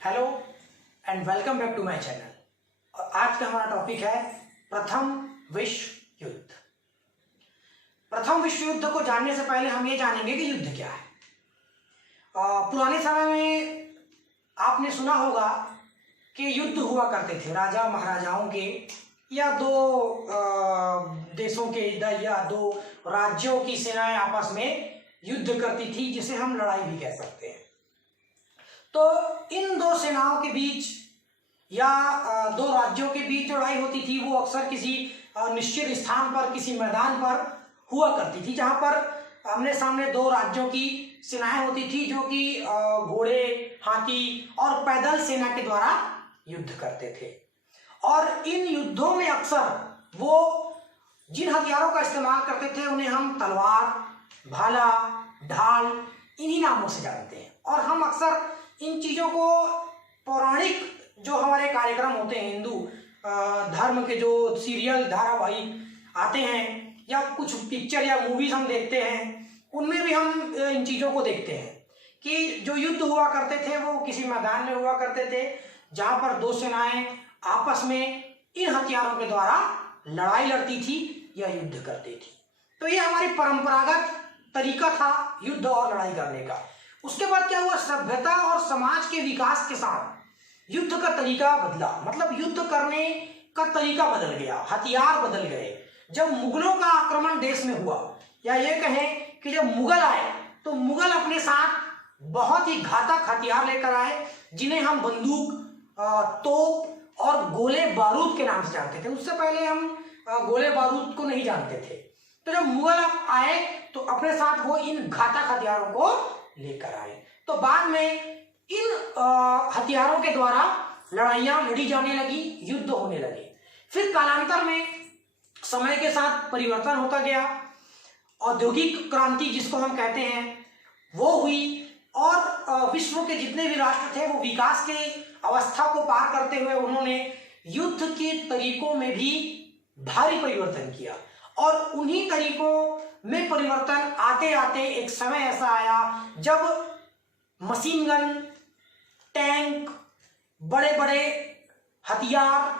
Hello and welcome back to my channel. और आज का हमारा टॉपिक है प्रथम विश्व युद्ध। प्रथम विश्व युद्ध को जानने से पहले हम ये जानेंगे कि युद्ध क्या है। पुराने समय में आपने सुना होगा कि युद्ध हुआ करते थे राजा महाराजाओं के, या दो देशों के या दो राज्यों की सेनाएं आपस में युद्ध करती थी, जिसे हम लड़ाई भी कह सकते हैं। तो इन दो सेनाओं के बीच या दो राज्यों के बीच जो लड़ाई होती थी वो अक्सर किसी निश्चित स्थान पर, किसी मैदान पर हुआ करती थी, जहां पर आमने सामने दो राज्यों की सेनाएं होती थी जो कि घोड़े, हाथी और पैदल सेना के द्वारा युद्ध करते थे। और इन युद्धों में अक्सर वो जिन हथियारों का इस्तेमाल करते थे उन्हें हम तलवार, भाला, ढाल इन्हीं नामों से जानते हैं। और हम अक्सर इन चीज़ों को पौराणिक जो हमारे कार्यक्रम होते हैं, हिंदू धर्म के जो सीरियल धारावाहिक आते हैं या कुछ पिक्चर या मूवीज हम देखते हैं, उनमें भी हम इन चीज़ों को देखते हैं कि जो युद्ध हुआ करते थे वो किसी मैदान में हुआ करते थे, जहाँ पर दो सेनाएं आपस में इन हथियारों के द्वारा लड़ाई लड़ती थी या युद्ध करती थी। तो ये हमारी परंपरागत तरीका था युद्ध और लड़ाई करने का। उसके बाद क्या हुआ, सभ्यता और समाज के विकास के साथ युद्ध का तरीका बदला, मतलब युद्ध करने का तरीका बदल गया, हथियार बदल गए। जब मुगलों का आक्रमण देश में हुआ, या ये कहें कि जब मुगल आए, तो मुगल अपने साथ बहुत ही घातक हथियार लेकर आए, जिन्हें हम बंदूक, तोप और गोले बारूद के नाम से जानते थे। उससे पहले हम गोले बारूद को नहीं जानते थे। तो जब मुगल आए तो अपने साथ वो इन घातक हथियारों को लेकर आए। तो बाद में इन हथियारों के द्वारा लड़ाइयां लड़ी जाने लगी, युद्ध होने लगे। फिर कालांतर में समय के साथ परिवर्तन होता गया, औद्योगिक क्रांति जिसको हम कहते हैं वो हुई, और विश्व के जितने भी राष्ट्र थे वो विकास के अवस्था को पार करते हुए उन्होंने युद्ध के तरीकों में भी भारी परिवर्तन किया। और उन्हीं तरीकों में परिवर्तन आते आते एक समय ऐसा आया जब मशीन गन, टैंक, बड़े बड़े हथियार,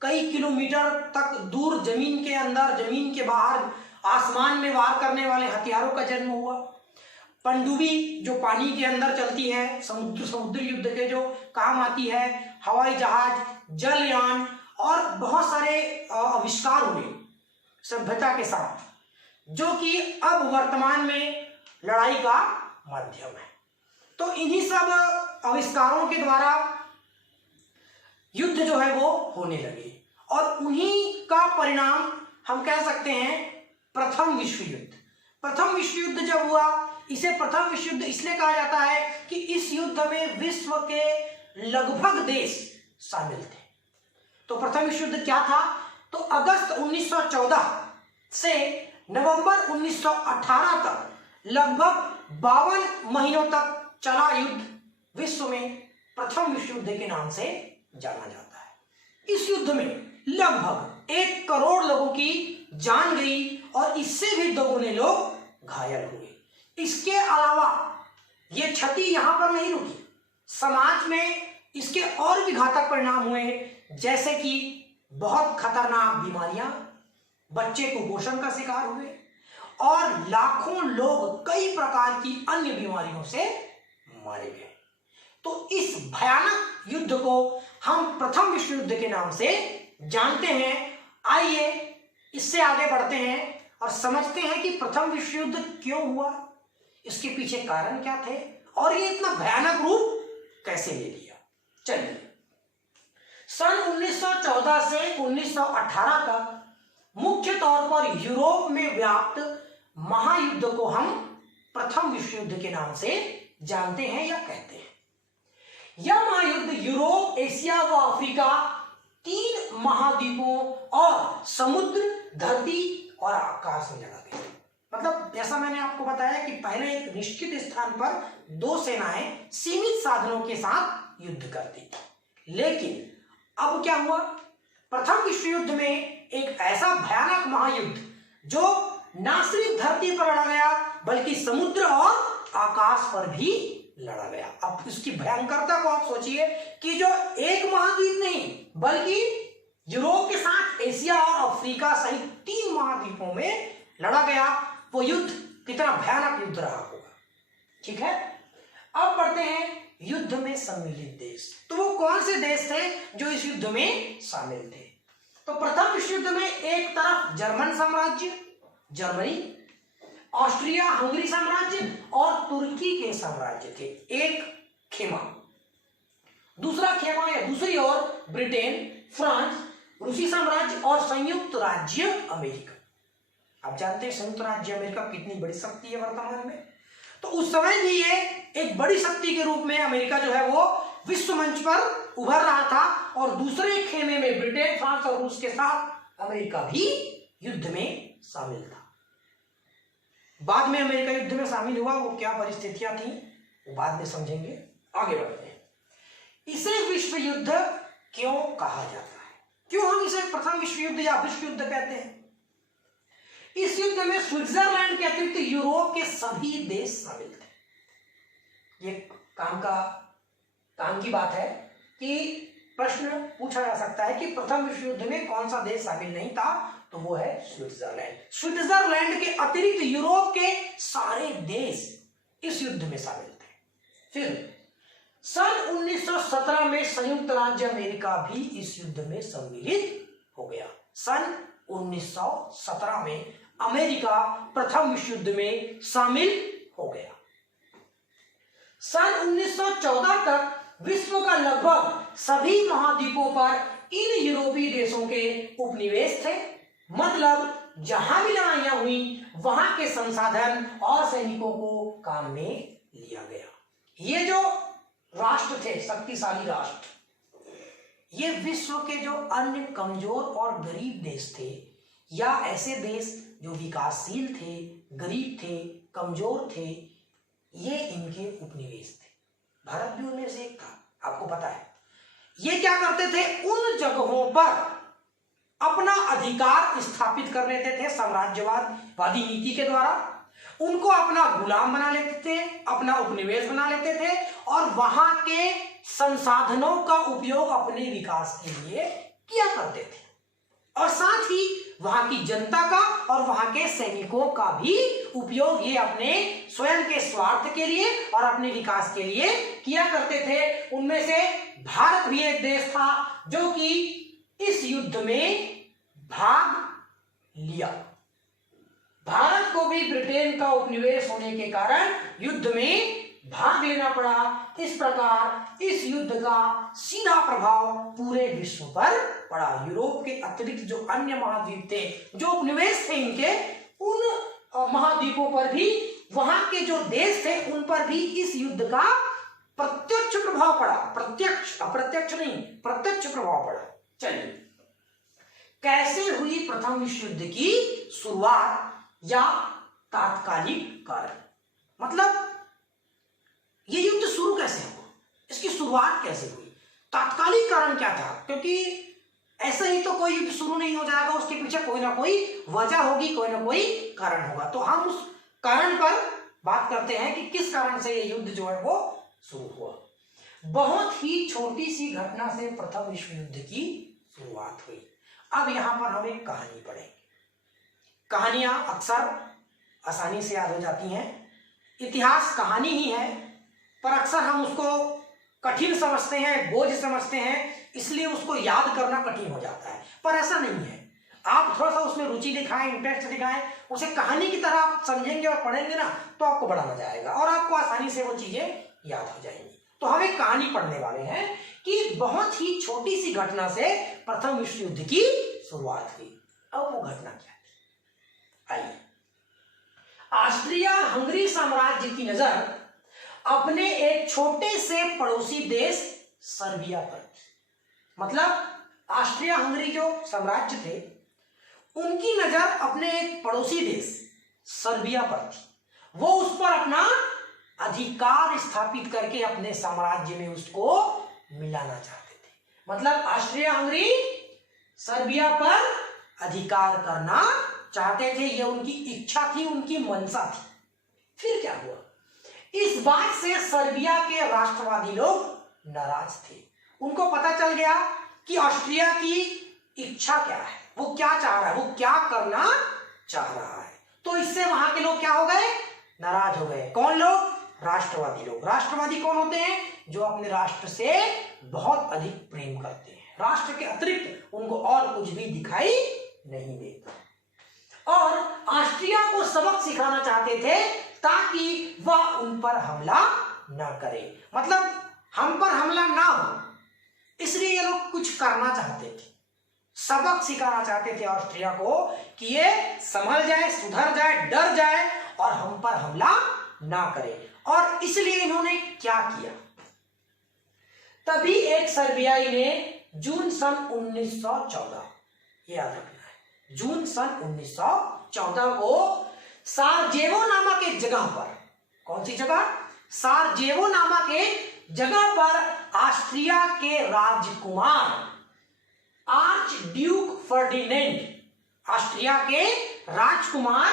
कई किलोमीटर तक दूर जमीन के अंदर, जमीन के बाहर, आसमान में वार करने वाले हथियारों का जन्म हुआ। पनडुब्बी जो पानी के अंदर चलती है, समुद्री युद्ध के जो काम आती है, हवाई जहाज, जलयान और बहुत सारे आविष्कार हुए सभ्यता के साथ, जो कि अब वर्तमान में लड़ाई का माध्यम है। तो इन्हीं सब आविष्कारों के द्वारा युद्ध जो है वो होने लगे, और उन्हीं का परिणाम हम कह सकते हैं प्रथम विश्व युद्ध। प्रथम विश्व युद्ध जब हुआ, इसे प्रथम विश्व युद्ध इसलिए कहा जाता है कि इस युद्ध में विश्व के लगभग देश शामिल थे। तो प्रथम विश्व युद्ध क्या था? तो अगस्त 1914 से नवंबर 1918 तक लगभग 52 महीनों तक चला युद्ध विश्व में प्रथम विश्व युद्ध के नाम से जाना जाता है। इस युद्ध में लगभग 1 करोड़ लोगों की जान गई और इससे भी दोगुने लोग घायल हुए। इसके अलावा ये क्षति यहां पर नहीं रुकी, समाज में इसके और भी घातक परिणाम हुए, जैसे कि बहुत खतरनाक बीमारियां, बच्चे कुपोषण का शिकार हुए और लाखों लोग कई प्रकार की अन्य बीमारियों से मारे गए। तो इस भयानक युद्ध को हम प्रथम विश्व युद्ध के नाम से जानते हैं। आइए इससे आगे बढ़ते हैं और समझते हैं कि प्रथम विश्व युद्ध क्यों हुआ, इसके पीछे कारण क्या थे और ये इतना भयानक रूप कैसे ले लिया। चलिए, सन 1914 से 1918 तक मुख्य तौर पर यूरोप में व्याप्त महायुद्ध को हम प्रथम विश्व युद्ध के नाम से जानते हैं या कहते हैं। यह महायुद्ध यूरोप, एशिया व अफ्रीका 3 महाद्वीपों और समुद्र, धरती और आकाश में लड़ा गया। मतलब जैसा मैंने आपको बताया कि पहले एक निश्चित स्थान पर दो सेनाएं सीमित साधनों के साथ युद्ध करती थी, लेकिन अब क्या हुआ, प्रथम विश्व युद्ध में एक ऐसा भयानक महायुद्ध जो न सिर्फ धरती पर लड़ा गया बल्कि समुद्र और आकाश पर भी लड़ा गया। अब इसकी भयंकरता को आप सोचिए कि जो एक महाद्वीप नहीं बल्कि यूरोप के साथ एशिया और अफ्रीका सहित 3 महाद्वीपों में लड़ा गया वो युद्ध कितना भयानक युद्ध रहा होगा। ठीक है, अब बढ़ते हैं युद्ध में सम्मिलित देश। तो वो कौन से देश थे जो इस युद्ध में शामिल थे? तो प्रथम विश्व युद्ध में एक तरफ जर्मन साम्राज्य, जर्मनी, ऑस्ट्रिया हंगरी साम्राज्य और तुर्की के साम्राज्य थे, एक खेमा। दूसरा खेमा या दूसरी ओर ब्रिटेन, फ्रांस, रूसी साम्राज्य और संयुक्त राज्य अमेरिका। आप जानते हैं संयुक्त राज्य अमेरिका कितनी बड़ी शक्ति है वर्तमान में। तो उस समय भी ये एक बड़ी शक्ति के रूप में अमेरिका जो है वो विश्व मंच पर उभर रहा था और दूसरे खेमे में ब्रिटेन, फ्रांस और रूस के साथ अमेरिका भी युद्ध में शामिल था। बाद में अमेरिका युद्ध में शामिल हुआ, वो क्या परिस्थितियां थी वो बाद में समझेंगे। आगे बढ़ते हैं। इसे विश्व युद्ध क्यों कहा जाता है? क्यों हम इसे प्रथम विश्व युद्ध या विश्व युद्ध कहते हैं? इस युद्ध में स्विट्जरलैंड के अतिरिक्त यूरोप के सभी देश शामिल थे। ये काम की बात है कि प्रश्न पूछा जा सकता है कि प्रथम विश्व युद्ध में कौन सा देश शामिल नहीं था, तो वो है स्विट्जरलैंड। स्विट्जरलैंड के अतिरिक्त यूरोप के सारे देश इस युद्ध में शामिल थे। फिर सन 1917 में संयुक्त राज्य अमेरिका भी इस युद्ध में सम्मिलित हो गया। सन 1917 में अमेरिका प्रथम विश्व युद्ध में शामिल हो गया। सन 1914 तक विश्व का लगभग सभी महाद्वीपों पर इन यूरोपीय देशों के उपनिवेश थे। मतलब जहां भी लड़ाइयां हुई वहां के संसाधन और सैनिकों को काम में लिया गया। ये जो राष्ट्र थे, शक्तिशाली राष्ट्र, ये विश्व के जो अन्य कमजोर और गरीब देश थे या ऐसे देश जो विकासशील थे, गरीब थे, कमजोर थे, ये इनके उपनिवेश थे। भारत भी उनमें से एक था, आपको पता है। ये क्या करते थे? उन जगहों पर अपना अधिकार स्थापित कर लेते थे साम्राज्यवादी नीति के द्वारा। उनको अपना गुलाम बना लेते थे, अपना उपनिवेश बना लेते थे और वहां के संसाधनों का उपयोग अपने विकास के लिए किया करते थे और साथ ही वहां की जनता का और वहां के सैनिकों का भी उपयोग ये अपने स्वयं के स्वार्थ के लिए और अपने विकास के लिए किया करते थे। उनमें से भारत भी एक देश था जो कि इस युद्ध में भाग लिया। भारत को भी ब्रिटेन का उपनिवेश होने के कारण युद्ध में भाग लेना पड़ा। इस प्रकार इस युद्ध का सीधा प्रभाव पूरे विश्व पर पड़ा। यूरोप के अतिरिक्त जो अन्य महाद्वीप थे, जो उपनिवेश थे इनके, उन महाद्वीपों पर भी, वहां के जो देश थे उन पर भी इस युद्ध का प्रत्यक्ष प्रभाव पड़ा। प्रत्यक्ष, अप्रत्यक्ष नहीं, प्रत्यक्ष प्रभाव पड़ा। चलिए, कैसे हुई प्रथम विश्व युद्ध की शुरुआत या तात्कालिक कारण? मतलब ये युद्ध शुरू कैसे हुआ, इसकी शुरुआत कैसे हुई, तात्कालिक कारण क्या था? क्योंकि ऐसे ही तो कोई युद्ध शुरू नहीं हो जाएगा, उसके पीछे कोई ना कोई वजह होगी, कोई ना कोई कारण होगा। तो हम उस कारण पर बात करते हैं कि किस कारण से ये युद्ध जो है वो शुरू हुआ। बहुत ही छोटी सी घटना से प्रथम विश्व युद्ध की शुरुआत हुई। अब यहां पर हम एक कहानी पढ़ेंगे। कहानियां अक्सर आसानी से याद हो जाती हैं। इतिहास कहानी ही है, पर अक्सर हम उसको कठिन समझते हैं, बोझ समझते हैं, इसलिए उसको याद करना कठिन हो जाता है। पर ऐसा नहीं है। आप थोड़ा सा उसमें रुचि दिखाएं, इंटरेस्ट दिखाएं, उसे कहानी की तरह आप समझेंगे और पढ़ेंगे ना, तो आपको बड़ा मजा आएगा और आपको आसानी से वो चीजें याद हो जाएंगी। तो हम एक कहानी पढ़ने वाले हैं कि बहुत ही छोटी सी घटना से प्रथम विश्व युद्ध की शुरुआत हुई। अब वो घटना क्या है, आइए। ऑस्ट्रिया हंगरी साम्राज्य की नजर अपने एक छोटे से पड़ोसी देश सर्बिया पर। मतलब ऑस्ट्रिया हंगरी जो साम्राज्य थे, उनकी नजर अपने एक पड़ोसी देश सर्बिया पर थी। वो उस पर अपना अधिकार स्थापित करके अपने साम्राज्य में उसको मिलाना चाहते थे। मतलब ऑस्ट्रिया हंगरी सर्बिया पर अधिकार करना चाहते थे, यह उनकी इच्छा थी, उनकी मंशा थी। फिर क्या हुआ? इस बात से सर्बिया के राष्ट्रवादी लोग नाराज थे। उनको पता चल गया कि ऑस्ट्रिया की इच्छा क्या है, वो क्या चाह रहा है, वो क्या करना चाह रहा है। तो इससे वहां के लोग क्या हो गए, नाराज हो गए। कौन लोग, राष्ट्रवादी लोग। राष्ट्रवादी कौन होते हैं, जो अपने राष्ट्र से बहुत अधिक प्रेम करते हैं, राष्ट्र के अतिरिक्त उनको और कुछ भी दिखाई नहीं देता। और ऑस्ट्रिया को सबक सिखाना चाहते थे ताकि वह उन पर हमला ना करे, मतलब हम पर हमला ना हो, इसलिए ये लोग कुछ करना चाहते थे, सबक सिखाना चाहते थे ऑस्ट्रिया को कि ये संभल जाए, सुधर जाए, डर जाए और हम पर हमला ना करे। और इसलिए इन्होंने क्या किया, तभी एक सर्बियाई ने जून सन 1914, ये याद रखना है, जून सन 1914 को साराजेवो नामक एक जगह पर, कौन सी जगह, साराजेवो नामक एक जगह पर ऑस्ट्रिया के राजकुमार आर्च ड्यूक फर्डिनेंड, ऑस्ट्रिया के राजकुमार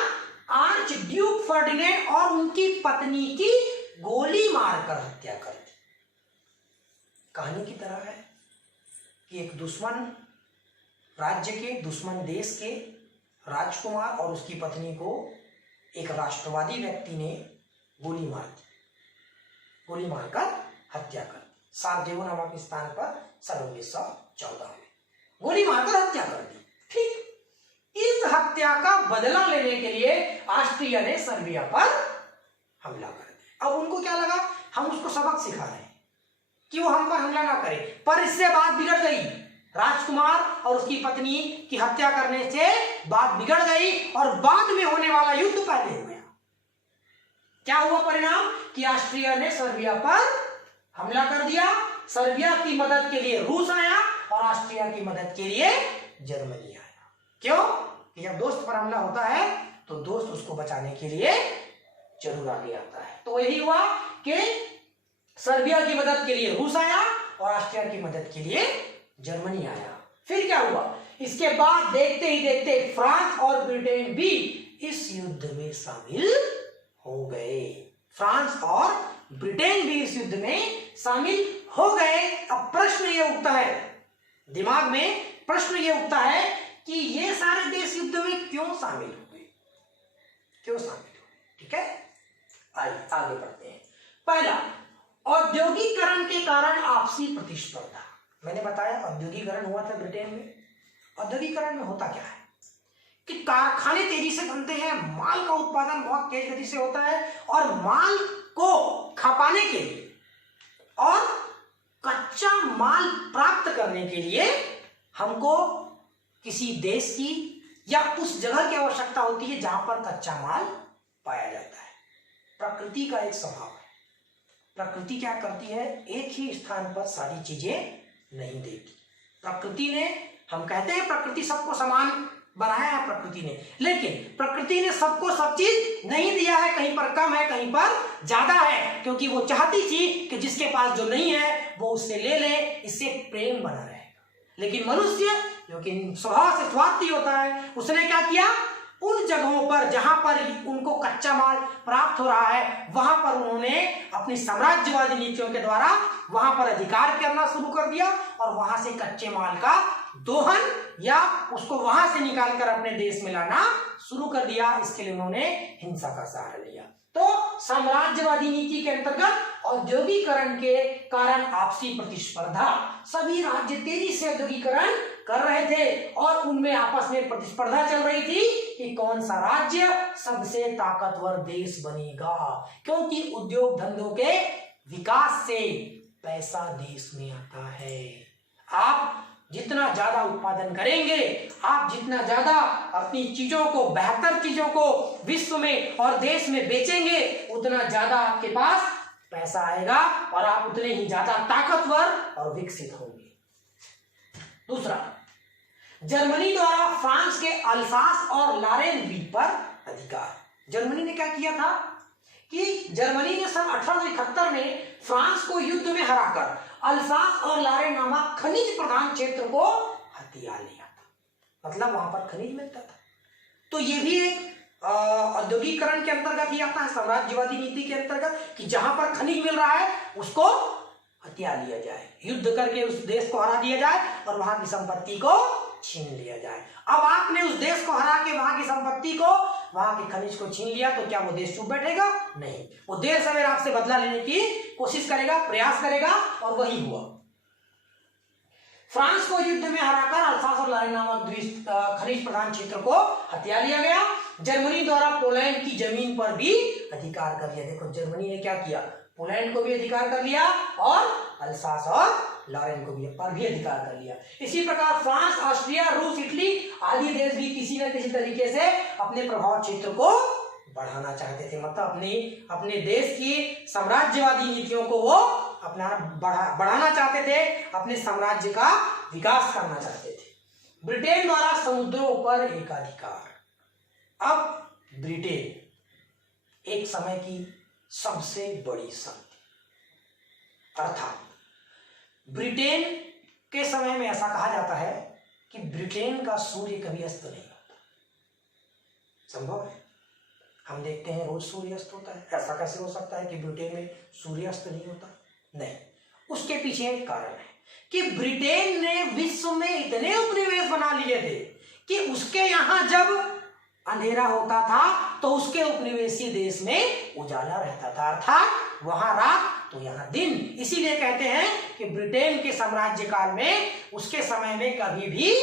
आर्च ड्यूक फर्डिनेंड और उनकी पत्नी की गोली मारकर हत्या कर दी। कहानी की तरह है कि एक दुश्मन राज्य के, दुश्मन देश के राजकुमार और उसकी पत्नी को एक राष्ट्रवादी व्यक्ति ने गोली मार दी, गोली मारकर हत्या कर दी। साराजेवो नामक स्थान पर सन 1914 में गोली मारकर हत्या कर दी। ठीक, इस हत्या का बदला लेने के लिए ऑस्ट्रिया ने सर्बिया पर हमला कर दिया। अब उनको क्या लगा, हम उसको सबक सिखा रहे हैं कि वो हम पर हमला ना करे, पर इससे बात बिगड़ गई। राजकुमार और उसकी पत्नी की हत्या करने से बात बिगड़ गई और बाद में होने वाला युद्ध पहले हो गया। क्या हुआ परिणाम, कि ऑस्ट्रिया ने सर्बिया पर हमला कर दिया। सर्बिया की मदद के लिए रूस आया और ऑस्ट्रिया की मदद के लिए जर्मनी आया। क्यों, कि जब दोस्त पर हमला होता है तो दोस्त उसको बचाने के लिए जरूर आगे आता है। तो यही हुआ कि सर्बिया की मदद के लिए रूस आया और ऑस्ट्रिया की मदद के लिए जर्मनी आया। फिर क्या हुआ, इसके बाद देखते ही देखते फ्रांस और ब्रिटेन भी इस युद्ध में शामिल हो गए। फ्रांस और ब्रिटेन भी इस युद्ध में शामिल हो गए। अब प्रश्न ये उठता है दिमाग में, प्रश्न ये उठता है कि ये सारे देश युद्ध में क्यों शामिल हुए, क्यों शामिल हुए। ठीक है, आइए आगे बढ़ते हैं। पहला, औद्योगिकरण के कारण आपसी प्रतिस्पर्धा। मैंने बताया औद्योगिकरण हुआ था ब्रिटेन में। औद्योगिकरण में होता क्या है कि कारखाने तेजी से बनते हैं, माल का उत्पादन बहुत तेज गति से होता है और माल को खपाने के लिए और कच्चा माल प्राप्त करने के लिए हमको किसी देश की या उस जगह की आवश्यकता होती है जहां पर कच्चा माल पाया जाता है। प्रकृति का एक स्वभाव है, प्रकृति क्या करती है, एक ही स्थान पर सारी चीजें नहीं देती। प्रकृति ने, हम कहते हैं प्रकृति सबको समान बनाया है प्रकृति ने, लेकिन प्रकृति ने सबको सब चीज नहीं दिया है, कहीं पर कम है, कहीं पर ज्यादा है, क्योंकि वो चाहती थी कि जिसके पास जो नहीं है वो उससे ले ले, इससे प्रेम बना रहेगा। लेकिन मनुष्य जो कि स्वभाव से स्वार्थी होता है, उसने क्या किया, उन जगहों पर जहां पर उनको कच्चा माल प्राप्त हो रहा है वहां पर उन्होंने अपनी साम्राज्यवादी नीतियों के द्वारा वहां पर अधिकार करना शुरू कर दिया और वहां से कच्चे माल का दोहन या उसको वहां से निकालकर अपने देश में लाना शुरू कर दिया। इसके लिए उन्होंने हिंसा का सहारा लिया। तो साम्राज्यवादी नीति के अंतर्गत औद्योगिकरण के कारण आपसी प्रतिस्पर्धा, सभी राज्य तेजी से औद्योगिकरण कर रहे थे और उनमें आपस में प्रतिस्पर्धा चल रही थी कि कौन सा राज्य सबसे ताकतवर देश बनेगा, क्योंकि उद्योग धंधों के विकास से पैसा देश में आता है। आप जितना ज्यादा उत्पादन करेंगे, आप जितना ज्यादा अपनी चीजों को, बेहतर चीजों को विश्व में और देश में बेचेंगे, उतना ज्यादा आपके पास पैसा आएगा और आप उतने ही ज्यादा ताकतवर और विकसित होंगे। दूसरा, जर्मनी द्वारा फ्रांस के अल्सास और लॉरेन द्वीप पर अधिकार। जर्मनी ने क्या किया था कि जर्मनी ने सन 1871 में फ्रांस को युद्ध में हराकर अल्सास और लॉरेन नामक खनिज प्रधान क्षेत्र को हथिया लिया था, मतलब वहां पर खनिज मिलता था। तो ये भी एक औद्योगिकरण के अंतर्गत ही आता है, साम्राज्यवादी नीति के अंतर्गत, कि जहां पर खनिज मिल रहा है उसको हथिया लिया जाए, युद्ध करके उस देश को हरा दिया जाए और वहां की संपत्ति को छीन लिया जाए। अब आपने उस देश को हरा के वहां की संपत्ति को, वहां के खनिज को छीन लिया, तो क्या वो देश चुप बैठेगा? नहीं, वो देर सवेर आपसे बदला लेने की कोशिश करेगा, प्रयास करेगा, और वही हुआ। फ्रांस को युद्ध में हराकर अल्सास और लॉरेन नामक खनिज प्रधान क्षेत्र को हथिया लिया गया। जर्मनी द्वारा पोलैंड की जमीन पर भी अधिकार कर लिया। देखो जर्मनी ने क्या किया, पोलैंड को भी अधिकार कर लिया और अल्सास और लॉरेन को भी अधिकार कर लिया। इसी प्रकार फ्रांस, ऑस्ट्रिया, रूस, इटली आदि देश भी किसी न किसी तरीके से अपने प्रभाव क्षेत्र को बढ़ाना चाहते थे, मतलब अपने देश की साम्राज्यवादी नीतियों को वो अपना बढ़ाना चाहते थे, अपने साम्राज्य का विकास करना चाहते थे। ब्रिटेन द्वारा समुद्रों पर एकाधिकार। अब ब्रिटेन एक समय की सबसे बड़ी शक्ति, अर्थात ब्रिटेन के समय में ऐसा कहा जाता है कि ब्रिटेन का सूर्य कभी अस्त नहीं होता। संभव है? हम देखते हैं रोज सूर्य अस्त होता है, ऐसा कैसे हो सकता है कि ब्रिटेन में सूर्य अस्त नहीं होता? नहीं, उसके पीछे एक कारण है कि ब्रिटेन ने विश्व में इतने उपनिवेश बना लिए थे कि उसके यहां जब अंधेरा होता था तो उसके उपनिवेशी देश में उजाला रहता था, अर्थात वहां रात तो यहां दिन। इसीलिए कहते हैं कि ब्रिटेन के साम्राज्य काल में उसके समय में कभी भी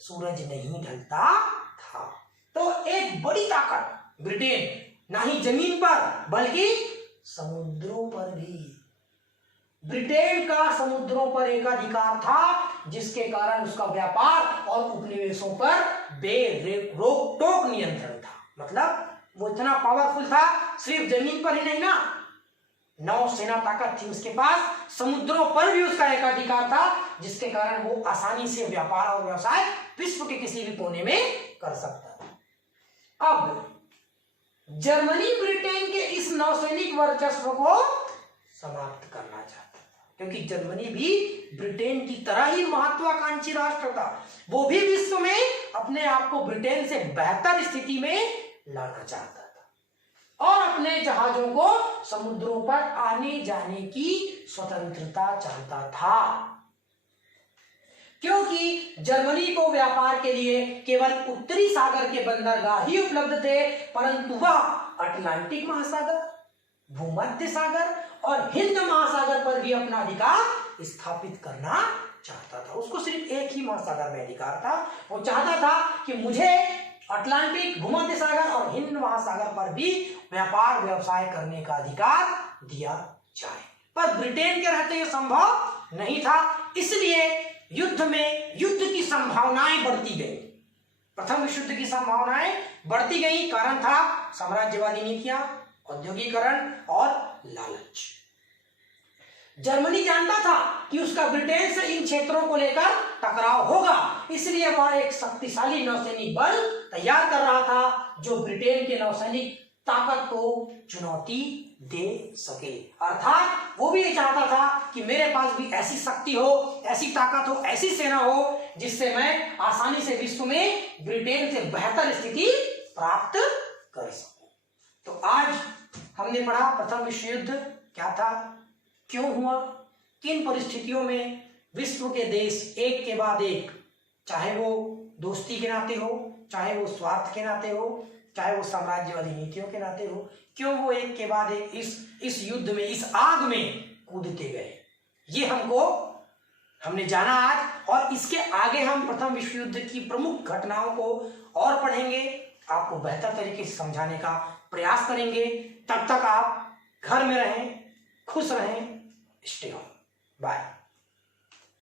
सूरज नहीं ढलता था। तो एक बड़ी ताकत ब्रिटेन, ना ही जमीन पर बल्कि समुद्रों पर भी। ब्रिटेन का समुद्रों पर एकाधिकार था, जिसके कारण उसका व्यापार और उपनिवेशों पर रोक टोक नियंत्रण था। मतलब वो इतना पावरफुल था, सिर्फ जमीन पर ही नहीं ना, नौसेना ताकत थी उसके पास, समुद्रों पर भी उसका एकाधिकार था, जिसके कारण वो आसानी से व्यापार और व्यवसाय विश्व के किसी भी कोने में कर सकता था। अब जर्मनी ब्रिटेन के इस नौसैनिक वर्चस्व को समाप्त करना चाहता था, क्योंकि जर्मनी भी ब्रिटेन की तरह ही महत्वाकांक्षी राष्ट्र था। वो भी विश्व में अपने आप को ब्रिटेन से बेहतर स्थिति में लाना चाहता था और अपने जहाजों को समुद्रों पर आने जाने की स्वतंत्रता चाहता था, क्योंकि जर्मनी को व्यापार के लिए केवल उत्तरी सागर के बंदरगाह ही उपलब्ध थे, परंतु वह अटलांटिक महासागर, भूमध्य सागर और हिंद महासागर पर भी अपना अधिकार स्थापित करना चाहता था। उसको सिर्फ एक ही महासागर में अधिकार था। वो चाहता था कि मुझे अटलांटिक, भूमध्य सागर और हिंद महासागर पर भी व्यापार व्यवसाय करने का अधिकार दिया जाए, पर ब्रिटेन के रहते यह संभव नहीं था। इसलिए युद्ध की संभावनाएं बढ़ती गई, प्रथम विश्व युद्ध की संभावनाएं बढ़ती गई। कारण था साम्राज्यवादी नीतियां, औद्योगिकरण और लालच। जर्मनी जानता था कि उसका ब्रिटेन से इन क्षेत्रों को लेकर टकराव होगा, इसलिए वह एक शक्तिशाली नौसैनिक बल तैयार कर रहा था जो ब्रिटेन के नौसैनिक ताकत को चुनौती दे सके। अर्थात वो भी ये चाहता था कि मेरे पास भी ऐसी शक्ति हो, ऐसी ताकत हो, ऐसी सेना हो जिससे मैं आसानी से विश्व में ब्रिटेन से बेहतर स्थिति प्राप्त कर सकूं। तो आज हमने पढ़ा प्रथम विश्व युद्ध क्या था, क्यों हुआ, किन परिस्थितियों में विश्व के देश एक के बाद एक, चाहे वो दोस्ती के नाते हो, चाहे वो स्वार्थ के नाते हो, चाहे वो साम्राज्यवादी नीतियों के नाते हो, क्यों वो एक के बाद एक इस युद्ध में, इस आग में कूदते गए, ये हमने जाना आज। और इसके आगे हम प्रथम विश्व युद्ध की प्रमुख घटनाओं को और पढ़ेंगे, आपको बेहतर तरीके से समझाने का प्रयास करेंगे। तब तक आप घर में रहें, खुश रहें, स्टे होम, बाय।